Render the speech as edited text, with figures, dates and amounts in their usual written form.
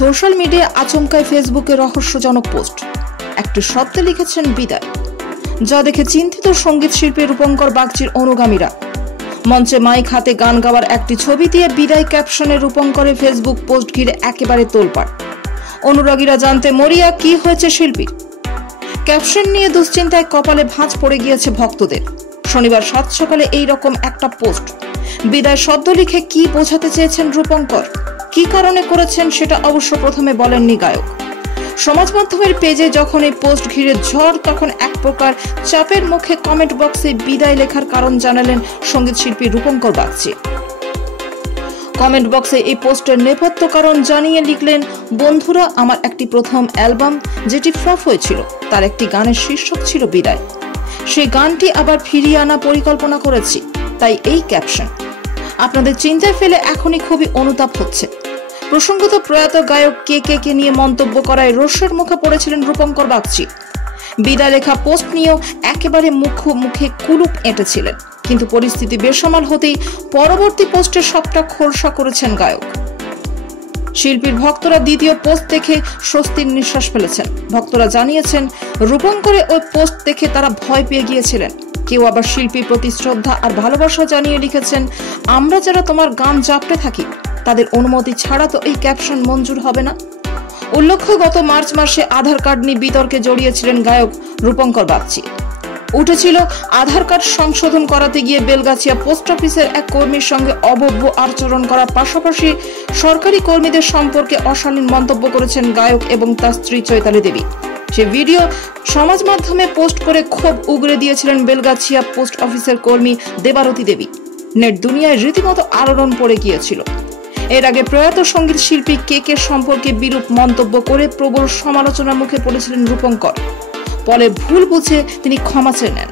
Social media আচমকায় ফেসবুকে রহস্যজনক পোস্ট। একটি শব্দে লিখেছেন বিদায়, যা দেখে চিন্তিত সঙ্গীত শিল্পী রূপঙ্কর বাগচির অনুগামীরা। মঞ্চে মাইক হাতে গান গাওয়ার একটি ছবি দিয়ে বিদায় ক্যাপশনে রূপঙ্করের ফেসবুক পোস্ট ঘিরে একেবারে তোলপাড়। অনুরাগীরা জানতে মরিয়া কি হয়েছে শিল্পীর। ক্যাপশন নিয়ে দুশ্চিন্তায় কপালে ভাঁজ পড়ে গিয়েছে ভক্তদের। শনিবার সাত সকালে এইরকম একটা পোস্ট। বিদায় শব্দ লিখে কি বোঝাতে চেয়েছেন রূপঙ্কর, কি কারণে করেছেন সেটা অবশ্য প্রথমে বলেননি গায়ক। সমাজ মাধ্যমের পেজে যখন এই পোস্ট ঘিরে ঝড়, তখন এক প্রকার চাপের মুখে কমেন্ট বক্সে বিদায় লেখার কারণ জানালেন সঙ্গীত শিল্পী রূপঙ্কর বাগচি। কমেন্ট বক্সে এই পোস্টের নেপথ্য কারণ জানিয়ে লিখলেন, বন্ধুরা, আমার একটি প্রথম অ্যালবাম যেটি ফ্লপ হয়েছিল, তার একটি গানের শীর্ষক ছিল বিদায়। সেই গানটি আবার ফিরিয়ে আনা পরিকল্পনা করেছি, তাই এই ক্যাপশন। আপনাদের চিন্তায় ফেলে এখনই খুবই অনুতাপ হচ্ছে। প্রসঙ্গত প্রয়াত গায়ক কে নিয়ে মন্তব্য করায় রোষের মুখে পড়েছিলেন রূপঙ্কর বাগচি। বিদায় লেখা পোস্ট নিয়েও একেবারে মুখে কুলুপ এঁটেছিলেন, কিন্তু পরিস্থিতি বেসামাল হতেই পরবর্তী পোস্টে সবটা খোলসা করেছেন গায়ক। শিল্পীর ভক্তরা দ্বিতীয় পোস্ট দেখে স্বস্তির নিঃশ্বাস ফেলেছেন। ভক্তরা জানিয়েছেন, রূপঙ্করে ওই পোস্ট দেখে তারা ভয় পেয়ে গিয়েছিলেন। কেউ আবার শিল্পীর প্রতি শ্রদ্ধা আর ভালোবাসা জানিয়ে লিখেছেন, আমরা যারা তোমার গান জাপতে থাকি তাদের অনুমতি ছাড়া তো এই ক্যাপশন মঞ্জুর হবে না। উল্লেখ্য, গত মার্চ মাসে আধার কার্ড নিয়ে বিতর্কে জড়িয়েছিলেন গায়ক রূপঙ্কর বাগচি। উঠেছিল আধার কার্ড সংশোধন করাতে গিয়ে বেলগাছিয়া পোস্ট অফিসের এক কর্মীর সঙ্গে অভব্য আচরণ করার পাশাপাশি সরকারি কর্মীদের সম্পর্কে অশালীন মন্তব্য করেছেন গায়ক এবং তার স্ত্রী চৈতালি দেবী। সে ভিডিও সমাজ মাধ্যমে পোস্ট করে ক্ষোভ উগরে দিয়েছিলেন বেলগাছিয়া পোস্ট অফিসের কর্মী দেবারতী দেবী। নেট দুনিয়ায় রীতিমতো আলোড়ন পড়ে গিয়েছিল। এর আগে প্রয়াত সঙ্গীত শিল্পী কে সম্পর্কে বিরূপ মন্তব্য করে প্রবল সমালোচনার মুখে পড়েছিলেন রূপঙ্কর। পরে ভুল বুঝে তিনি ক্ষমা চেয়ে নেন।